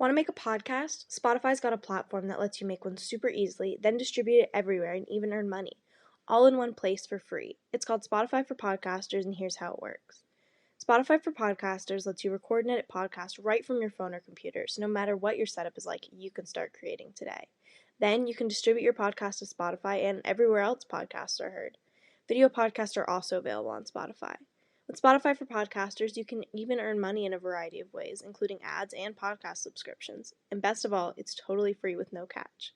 Want to make a podcast? Spotify's got a platform that lets you make one super easily, then distribute it everywhere and even earn money, all in one place for free. It's called Spotify for Podcasters, and here's how it works. Spotify for Podcasters lets you record and edit podcasts right from your phone or computer, so no matter what your setup is like, you can start creating today. Then you can distribute your podcast to Spotify and everywhere else podcasts are heard. Video podcasts are also available on Spotify. With Spotify for Podcasters, you can even earn money in a variety of ways, including ads and podcast subscriptions. And best of all, it's totally free with no catch.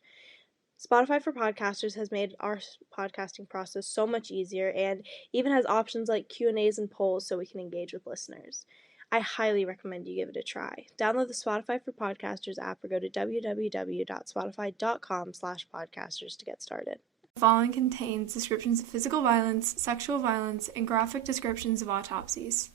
Spotify for Podcasters has made our podcasting process so much easier and even has options like Q&As and polls so we can engage with listeners. I highly recommend you give it a try. Download the Spotify for Podcasters app or go to www.spotify.com/podcasters to get started. The following contains descriptions of physical violence, sexual violence, and graphic descriptions of autopsies.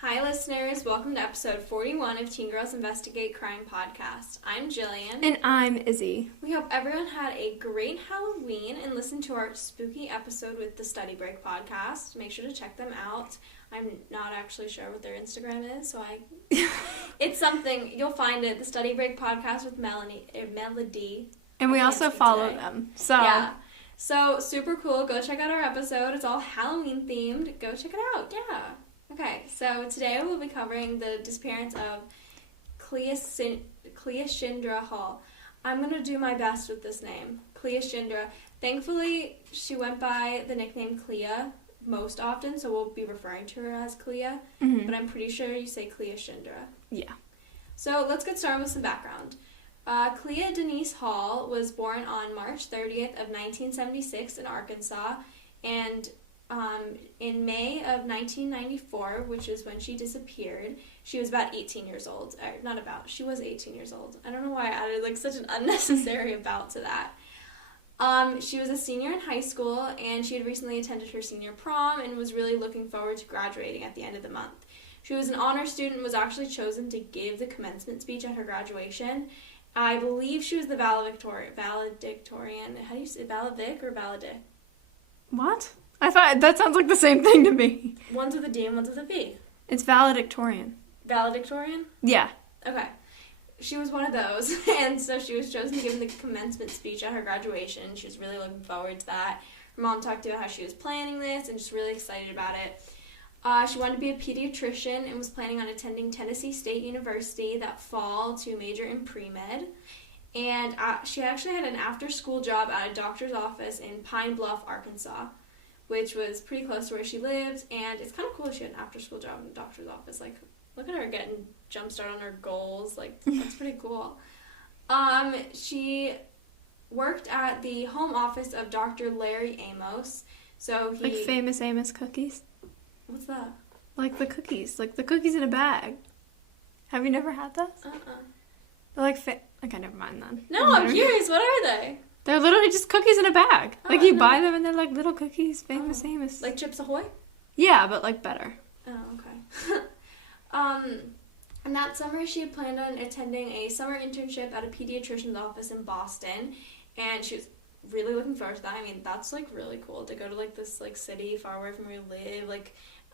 Hi listeners, welcome to episode 41 of Teen Girls Investigate Crime Podcast. I'm Jillian. And I'm Izzy. We hope everyone had a great Halloween and listened to our spooky episode with the Study Break podcast. Make sure to check them out. I'm not actually sure what their Instagram is, so it's something, you'll find it, the Study Break podcast with Melody. And we also follow them. Yeah. So, super cool. Go check out our episode. It's all Halloween themed. Go check it out. Yeah. Okay, so today we'll be covering the disappearance of Cleashindra Hall. I'm going to do my best with this name, Cleashindra. Thankfully, she went by the nickname Clea most often, so we'll be referring to her as Clea, but I'm pretty sure you say Cleashindra. Yeah. So let's get started with some background. Clea Denise Hall was born on March 30th of 1976 in Arkansas, and in May of 1994, which is when she disappeared, she was about 18 years old. She was 18 years old. I don't know why I added such an unnecessary about to that. She was a senior in high school, and she had recently attended her senior prom and was really looking forward to graduating at the end of the month. She was an honor student and was actually chosen to give the commencement speech at her graduation. I believe she was the valedictorian. How do you say valedic or valedic? What? I thought that sounds like the same thing to me. One's with a D and one's with a V. It's valedictorian. Valedictorian? Yeah. Okay. She was one of those, and so she was chosen to give the commencement speech at her graduation. She was really looking forward to that. Her mom talked about how she was planning this and just really excited about it. She wanted to be a pediatrician and was planning on attending Tennessee State University that fall to major in pre-med. And she actually had an after-school job at a doctor's office in Pine Bluff, Arkansas, which was pretty close to where she lived, and it's kind of cool she had an after-school job in a doctor's office. Look at her getting jump-start on her goals. That's pretty cool. She worked at the home office of Dr. Larry Amos. So he... Famous Amos cookies? What's that? The cookies. The cookies in a bag. Have you never had those? They're okay, never mind then. No, I'm curious. What are they? They're literally just cookies in a bag. You buy them and they're little cookies, Famous Amos. Like Chips Ahoy? Yeah, but better. Oh, okay. And that summer she had planned on attending a summer internship at a pediatrician's office in Boston, and she was really looking forward to that. I mean, that's really cool to go to this city far away from where you live,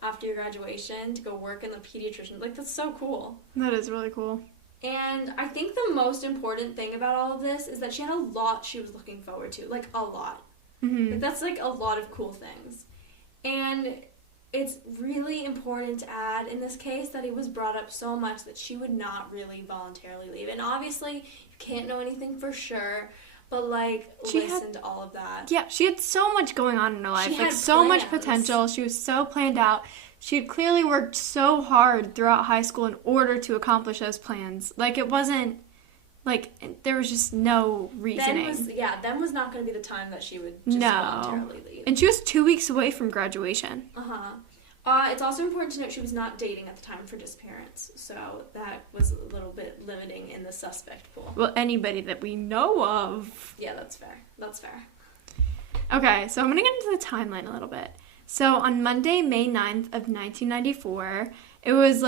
after your graduation, to go work in the pediatrician. That's so cool. That is really cool. And I think the most important thing about all of this is that she had a lot she was looking forward to. A lot. Mm-hmm. That's, a lot of cool things. And it's really important to add, in this case, that it was brought up so much that she would not really voluntarily leave. And obviously, you can't know anything for sure, but, listen to all of that. Yeah, she had so much going on in her life. She had so much potential. She was so planned out. She had clearly worked so hard throughout high school in order to accomplish those plans. It wasn't, there was just no reasoning. Then was not going to be the time that she would just voluntarily leave. And she was 2 weeks away from graduation. It's also important to note she was not dating at the time of her disappearance, so that was a little bit limiting in the suspect pool. Well, anybody that we know of. Yeah, that's fair. Okay, so I'm going to get into the timeline a little bit. So on Monday, May 9th of 1994, it was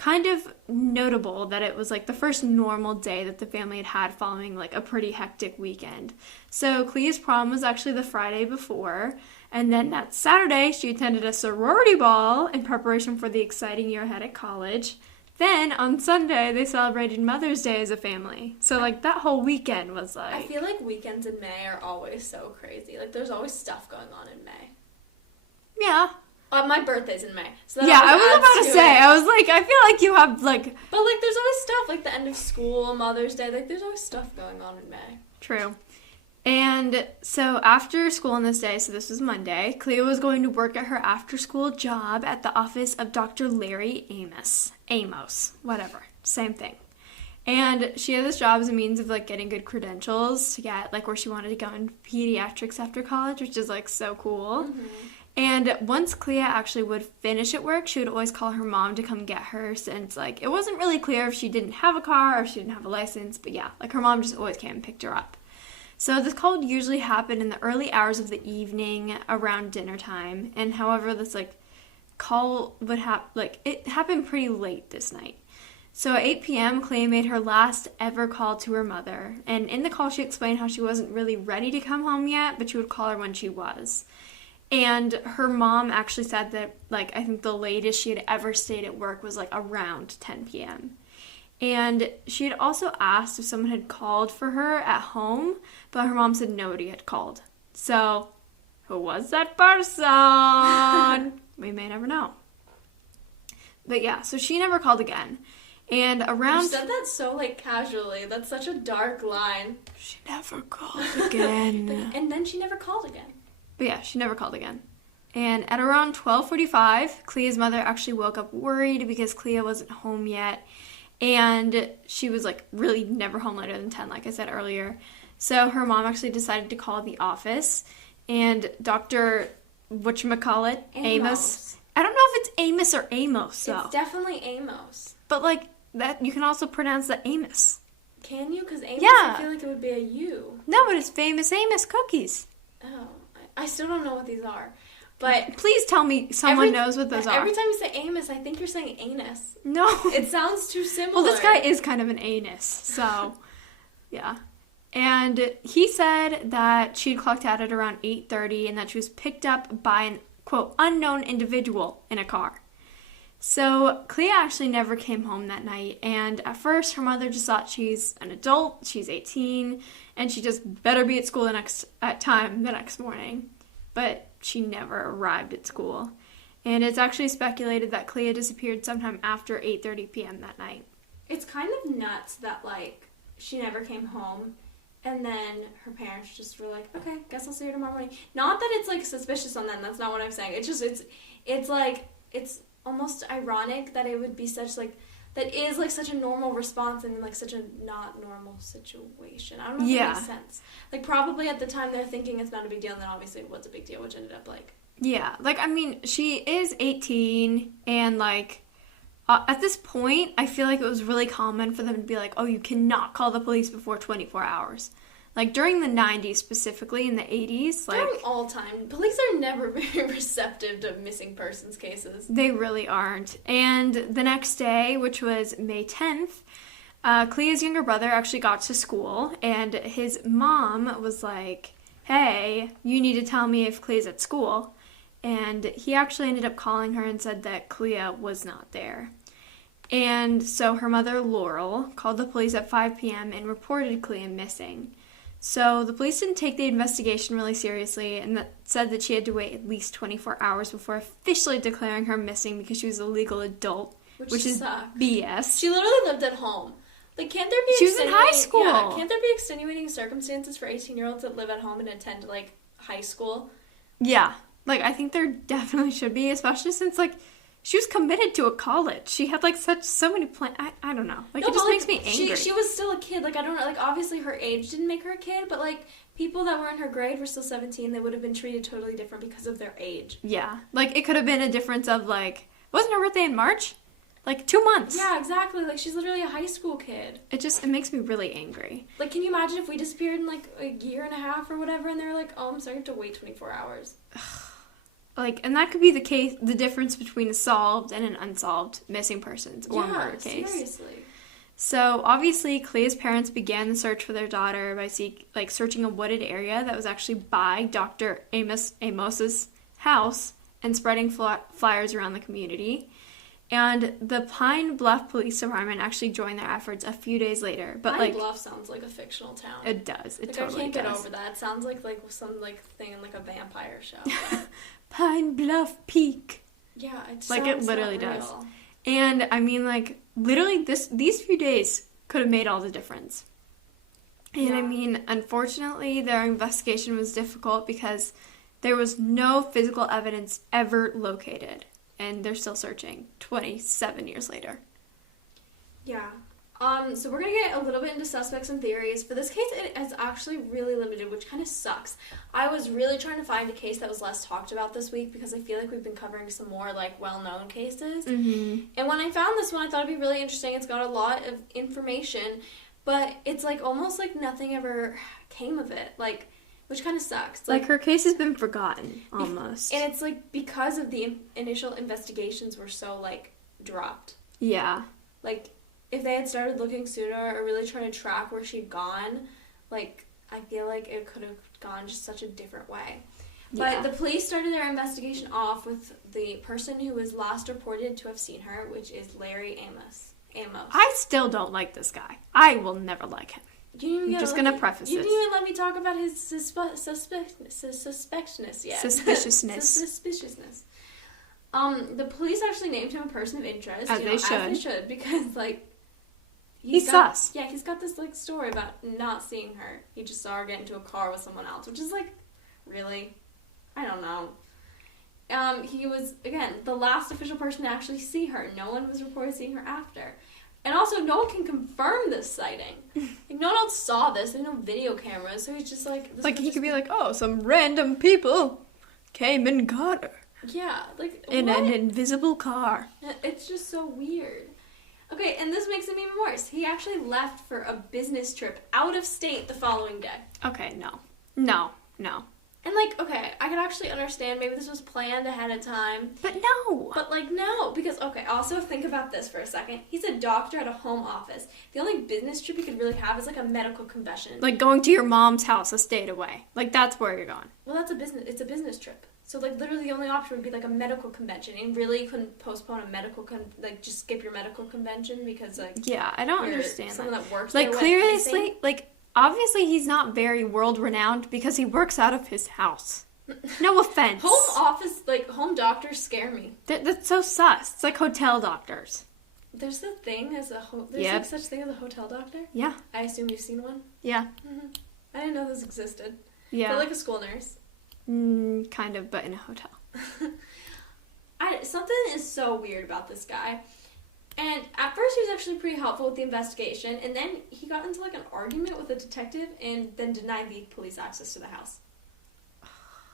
kind of notable that it was like the first normal day that the family had had following like a pretty hectic weekend. So Clea's prom was actually the Friday before, and then that Saturday she attended a sorority ball in preparation for the exciting year ahead at college. Then on Sunday they celebrated Mother's Day as a family. So like that whole weekend was like... I feel like weekends in May are always so crazy. Like there's always stuff going on in May. Yeah. My birthday's in May. So yeah, I was about to say, I was like, I feel like you have, like... But, like, there's always stuff, like the end of school, Mother's Day, like, there's always stuff going on in May. True. And so after school on this day, so this was Monday, Clea was going to work at her after-school job at the office of Dr. Larry Amos, whatever, same thing. And she had this job as a means of, like, getting good credentials to get, like, where she wanted to go in pediatrics after college, which is, like, so cool. Mm-hmm. And once Clea actually would finish at work, she would always call her mom to come get her since, like, it wasn't really clear if she didn't have a car or if she didn't have a license. But yeah, like, her mom just always came and picked her up. So this call would usually happen in the early hours of the evening around dinner time. And however, this, like, call would it happened pretty late this night. So at 8 p.m., Clea made her last ever call to her mother. And in the call, she explained how she wasn't really ready to come home yet, but she would call her when she was. And her mom actually said that, like, I think the latest she had ever stayed at work was, like, around 10 p.m. And she had also asked if someone had called for her at home, but her mom said nobody had called. So, who was that person? We may never know. But yeah, so she never called again. And around... You said that so, like, casually. That's such a dark line. She never called again. And then she never called again. But yeah, she never called again. And at around 12:45, Clea's mother actually woke up worried because Clea wasn't home yet. And she was, like, really never home later than 10, like I said earlier. So her mom actually decided to call the office. And Dr. whatchamacallit, Amos. I don't know if it's Amos or Amos, though. It's definitely Amos. But, like, that you can also pronounce that Amos. Can you? Because Amos, yeah. I feel like it would be a U. No, but it's Famous Amos cookies. Oh. I still don't know what these are. But please tell me someone knows what those are. Every time you say Amos, I think you're saying anus. No. It sounds too similar. Well, this guy is kind of an anus, so, yeah. And he said that she'd clocked out at around 8:30 and that she was picked up by an, quote, unknown individual in a car. So Clea actually never came home that night, and at first her mother just thought she's an adult, she's 18, and she just better be at school the next morning. But she never arrived at school. And it's actually speculated that Clea disappeared sometime after 8:30 p.m. that night. It's kind of nuts that, like, she never came home, and then her parents just were like, okay, guess I'll see her tomorrow morning. Not that it's, like, suspicious on them, that's not what I'm saying. It's just, it's almost ironic that it would be such, like, that is, like, such a normal response in, like, such a not normal situation. I don't know if that makes sense. Like, probably at the time they're thinking it's not a big deal, and then obviously it was a big deal, which ended up, like... Yeah, like, I mean, she is 18, and, like, at this point, I feel like it was really common for them to be like, oh, you cannot call the police before 24 hours. Like, during the 90s specifically, in the 80s, like... During all time. Police are never very receptive to missing persons cases. They really aren't. And the next day, which was May 10th, Clea's younger brother actually got to school, and his mom was like, hey, you need to tell me if Clea's at school. And he actually ended up calling her and said that Clea was not there. And so her mother, Laurel, called the police at 5 p.m. and reported Clea missing. So the police didn't take the investigation really seriously and said that she had to wait at least 24 hours before officially declaring her missing because she was a legal adult, which is BS. She literally lived at home. Like, can't there be... She was in high school. Yeah, can't there be extenuating circumstances for 18-year-olds that live at home and attend, like, high school? Yeah. Like, I think there definitely should be, especially since, like, she was committed to a college. She had, like, so many plans. I don't know. Like, no, it just makes me angry. She was still a kid. Like, I don't know. Like, obviously her age didn't make her a kid, but, like, people that were in her grade were still 17. They would have been treated totally different because of their age. Yeah. Like, it could have been a difference of, like, wasn't her birthday in March? Like, 2 months. Yeah, exactly. Like, she's literally a high school kid. It makes me really angry. Like, can you imagine if we disappeared in, like, a year and a half or whatever, and they were like, oh, I'm sorry, you have to wait 24 hours. like, and that could be the difference between a solved and an unsolved missing persons or murder case. Seriously. So, obviously, Clea's parents began the search for their daughter by searching a wooded area that was actually by Dr. Amos's house and spreading flyers around the community. And the Pine Bluff Police Department actually joined their efforts a few days later. But Pine Bluff sounds like a fictional town. It does. It like, totally I can't does. get over that. It sounds like some thing in like a vampire show. Pine Bluff Peak. Yeah, it like it literally not does. real. And I mean, like, literally these few days could have made all the difference. And I mean, unfortunately, their investigation was difficult because there was no physical evidence ever located. And they're still searching 27 years later. Yeah. So we're going to get a little bit into suspects and theories. For this case, it is actually really limited, which kind of sucks. I was really trying to find a case that was less talked about this week because I feel like we've been covering some more, like, well-known cases. Mm-hmm. And when I found this one, I thought it'd be really interesting. It's got a lot of information, but it's, like, almost like nothing ever came of it. Like, which kind of sucks. Like, her case has been forgotten, almost. And it's, like, because of the initial investigations were so, like, dropped. Yeah. Like, if they had started looking sooner or really trying to track where she'd gone, like, I feel like it could have gone just such a different way. Yeah. But the police started their investigation off with the person who was last reported to have seen her, which is Larry Amos. I still don't like this guy. I will never like him. I'm just going to preface this. You didn't even let me talk about his suspiciousness yet. Suspiciousness. The police actually named him a person of interest. As they should, because, like, he's sus. Yeah, he's got this, like, story about not seeing her. He just saw her get into a car with someone else, which is, like, really? I don't know. He was, again, the last official person to actually see her. No one was reported seeing her after. And also, no one can confirm this sighting. Like, no one else saw this. There's no video cameras, so he's just, like... Like, he could be like, oh, some random people came and got her. Yeah, like, in what? an invisible car. It's just so weird. Okay, and this makes him even worse. He actually left for a business trip out of state the following day. Okay, no. And, like, okay, I could actually understand maybe this was planned ahead of time. But no. But, like, no. Because, okay, also think about this for a second. He's a doctor at a home office. The only business trip he could really have is, like, a medical convention. Like, going to your mom's house a state away. Like, that's where you're going. Well, it's a business trip. So, like, literally the only option would be, like, a medical convention. And really you couldn't postpone a just skip your medical convention because, like... Yeah, I don't understand someone that works like, there clearly, like, obviously he's not very world-renowned because he works out of his house. No offense. Home doctors scare me. That's so sus. It's like hotel doctors. There's such thing as a hotel doctor? Yeah. I assume you've seen one? Yeah. Mm-hmm. I didn't know this existed. Yeah. They're like a school nurse. Kind of, but in a hotel. Something is so weird about this guy. And at first he was actually pretty helpful with the investigation, and then he got into, like, an argument with a detective and then denied the police access to the house.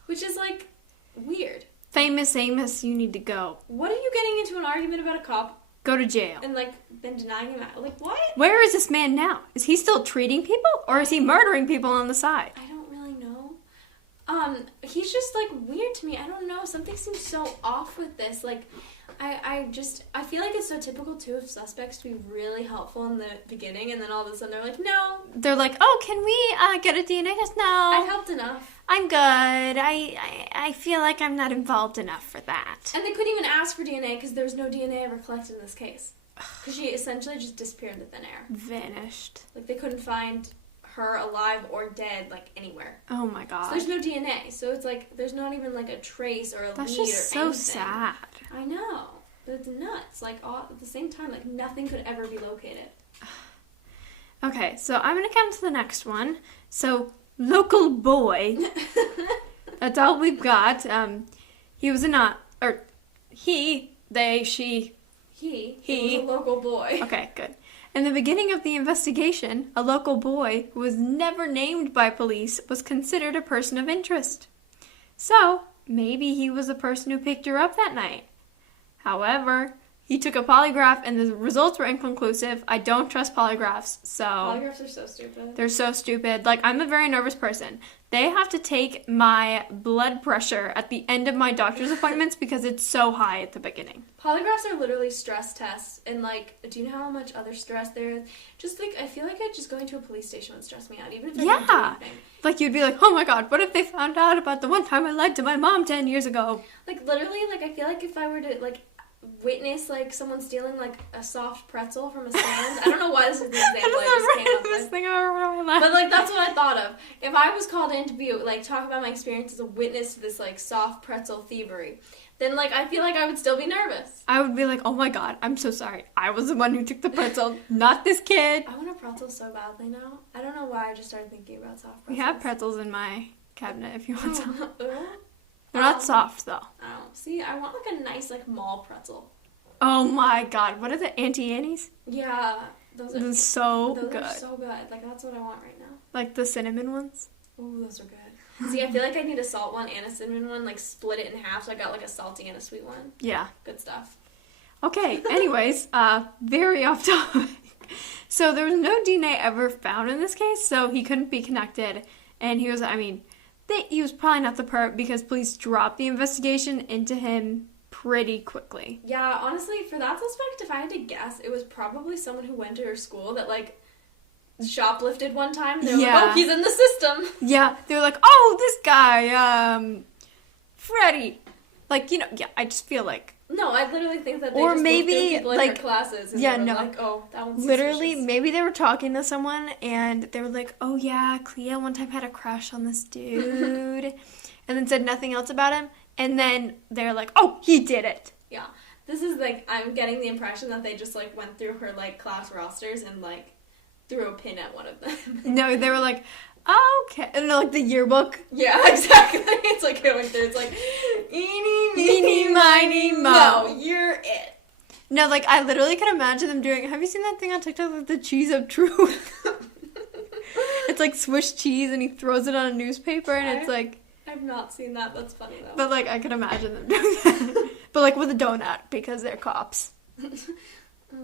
Which is, like, weird. Famous Amos, you need to go. What are you getting into an argument about a cop? Go to jail. And, like, then denying him out. Like, what? Where is this man now? Is he still treating people, or is he murdering people on the side? I don't really know. He's just, like, weird to me. I don't know. Something seems so off with this. Like, I feel like it's so typical, too, of suspects to be really helpful in the beginning, and then all of a sudden they're like, no. They're like, oh, can we get a DNA test? No. I've helped enough. I'm good. I feel like I'm not involved enough for that. And they couldn't even ask for DNA because there was no DNA ever collected in this case. Because she essentially just disappeared into thin air. Vanished. Like, they couldn't find her alive or dead, like, anywhere. Oh my god. So there's no DNA. So it's like, there's not even, like, a trace or a lead or anything. That's just so sad. I know. But it's nuts. Like, all at the same time, like, nothing could ever be located. Okay, so I'm going to come to the next one. So, local boy. That's all we've got. He was he was a local boy. Okay, good. In the beginning of the investigation, a local boy who was never named by police was considered a person of interest. So, maybe he was the person who picked her up that night. However, He took a polygraph, and the results were inconclusive. I don't trust polygraphs, so... Polygraphs are so stupid. They're so stupid. Like, I'm a very nervous person. They have to take my blood pressure at the end of my doctor's appointments because it's so high at the beginning. Polygraphs are literally stress tests, and, like, do you know how much other stress there is? Just, like, I feel like just going to a police station would stress me out, even if I didn't do anything. Like, you'd be like, oh my god, what if they found out about the one time I lied to my mom 10 years ago? Like, literally, like, I feel like if I were to, like, witness, like, someone stealing, like, a soft pretzel from a stand. I don't know why this is the example I just came up with. Thing I've ever heard in my life. But, like, that's what I thought of. If I was called in to be, like, talk about my experience as a witness to this, like, soft pretzel thievery, then, like, I feel like I would still be nervous. I would be like, oh my god, I'm so sorry. I was the one who took the pretzel, not this kid. I want a pretzel so badly now. I don't know why I just started thinking about soft pretzels. We have pretzels in my cabinet if you want some. Ooh. They're not soft, though. Oh, see, I want, like, a nice, like, mall pretzel. Oh my god, what are the Auntie Annie's? Yeah, those are so those good. Are so good. Like, that's what I want right now. Like the cinnamon ones? Ooh, those are good. See, I feel like I need a salt one and a cinnamon one, like, split it in half, so I got, like, a salty and a sweet one. Yeah. Good stuff. Okay, anyways, very off topic. So there was no DNA ever found in this case, so he couldn't be connected. And he was, he was probably not the perp because police dropped the investigation into him pretty quickly. Yeah, honestly, for that suspect, if I had to guess, it was probably someone who went to her school that, like, shoplifted one time. And they were like, oh, he's in the system. Yeah, they were like, oh, this guy, Freddie. Like, you know, yeah, I just feel like. No, I literally think that they or just maybe, looked at people in like, their classes and yeah, they were no. like, oh, that one's literally, suspicious. maybe they were talking to someone and they were like, oh yeah, Clea one time had a crush on this dude. And then said nothing else about him. And then they're like, oh, he did it. Yeah. This is, like, I'm getting the impression that they just, like, went through her, like, class rosters and, like, threw a pin at one of them. No, they were like, oh, okay. And like the yearbook. Yeah, exactly. It's like going through, it's like, eeny, meeny, miny, mo. No, you're it. No, like, I literally can imagine them doing, have you seen that thing on TikTok, like the cheese of truth? It's like Swiss cheese and he throws it on a newspaper and it's like. I've not seen that. That's funny, though. But, like, I could imagine them doing that. But, like, with a donut, because they're cops. Oh,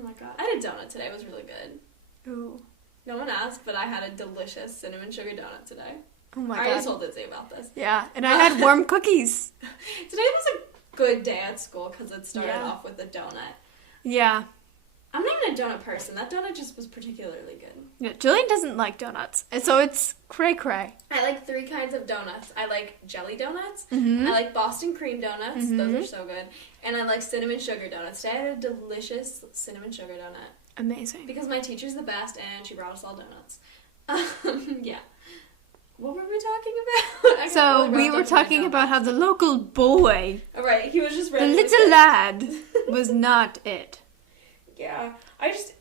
my God. I had a donut today. It was really good. Ooh. No one asked, but I had a delicious cinnamon sugar donut today. Oh, my God. I already told Izzy about this. Yeah, and I had warm cookies. Today was a good day at school because it started off with a donut. Yeah. I'm not even a donut person. That donut just was particularly good. Yeah, Julian doesn't like donuts, and so it's cray-cray. I like 3 kinds of donuts. I like jelly donuts. Mm-hmm. I like Boston cream donuts. Mm-hmm. Those are so good. And I like cinnamon sugar donuts. Today I had a delicious cinnamon sugar donut. Amazing. Because my teacher's the best, and she brought us all donuts. Yeah. What were we talking about? So we were talking about how the local boy, all right, he was just the little lad, was not it. Yeah, I just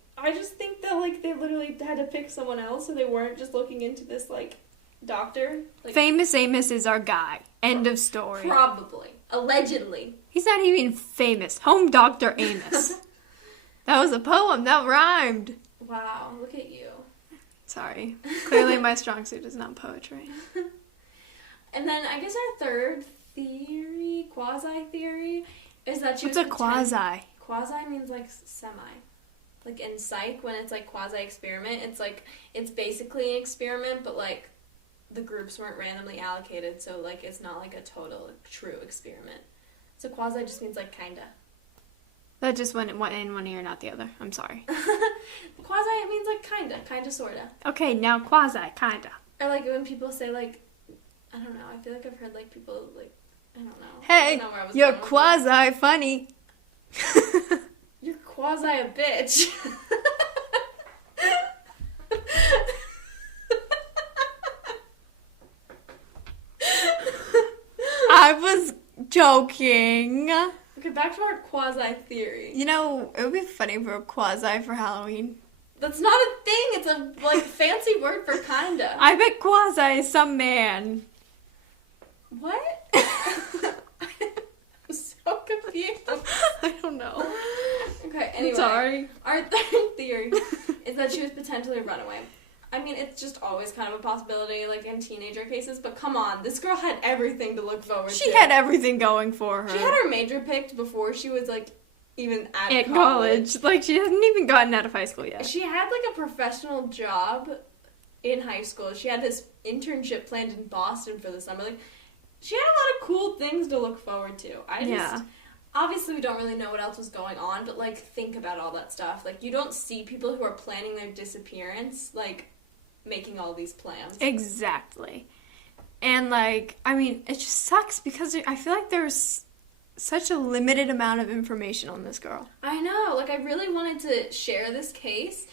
think that, like, they literally had to pick someone else, so they weren't just looking into this, like, doctor. Like, Famous Amos is our guy. End of story. Probably. Allegedly. He's not even famous. Home Dr. Amos. That was a poem. That rhymed. Wow, look at you. Sorry. Clearly my strong suit is not poetry. And then I guess our third theory, quasi-theory, is that she What's was a quasi? Quasi means, like, semi. Like, in psych, when it's, like, quasi-experiment, it's, like, it's basically an experiment, but, like, the groups weren't randomly allocated, so, like, it's not, like, a total, true experiment. So quasi just means, like, kinda. That just went in one ear, not the other. I'm sorry. Quasi, it means, like, kinda, sorta. Okay, now quasi, kinda. Or, like, when people say, like, I don't know, I feel like I've heard, like, people, like, I don't know. Hey, don't know where I was you're going with quasi funny. You're quasi a bitch. I was joking. Okay, back to our quasi theory. You know, it would be funny for a quasi for Halloween. That's not a thing. It's a, like, fancy word for kinda. I bet quasi is some man. What? I'm so confused. I don't know. Okay, anyway. Sorry. Our third theory is that she was potentially a runaway. I mean, it's just always kind of a possibility, like, in teenager cases, but come on, this girl had everything to look forward to. She had everything going for her. She had her major picked before she was, like, even at college. Like, she hasn't even gotten out of high school yet. She had, like, a professional job in high school. She had this internship planned in Boston for the summer. Like, she had a lot of cool things to look forward to. Obviously, we don't really know what else was going on, but, like, think about all that stuff. Like, you don't see people who are planning their disappearance, like, making all these plans. Exactly. And, like, I mean, it just sucks because I feel like there's such a limited amount of information on this girl. I know. Like, I really wanted to share this case,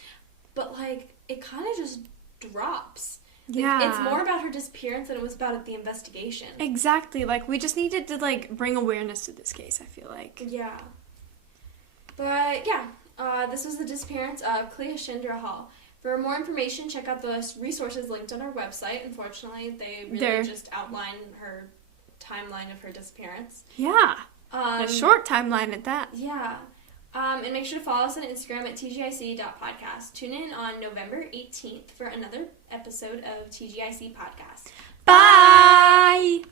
but, like, it kind of just drops. Like, Yeah. it's more about her disappearance than it was about the investigation. Exactly. Like, we just needed to, like, bring awareness to this case, I feel like. Yeah. But, yeah. This was the disappearance of Cleashindra Hall. For more information, check out the resources linked on our website. Unfortunately, they really just outline her timeline of her disappearance. Yeah. A short timeline at that. Yeah. And make sure to follow us on Instagram at tgic.podcast. Tune in on November 18th for another episode of TGIC Podcast. Bye!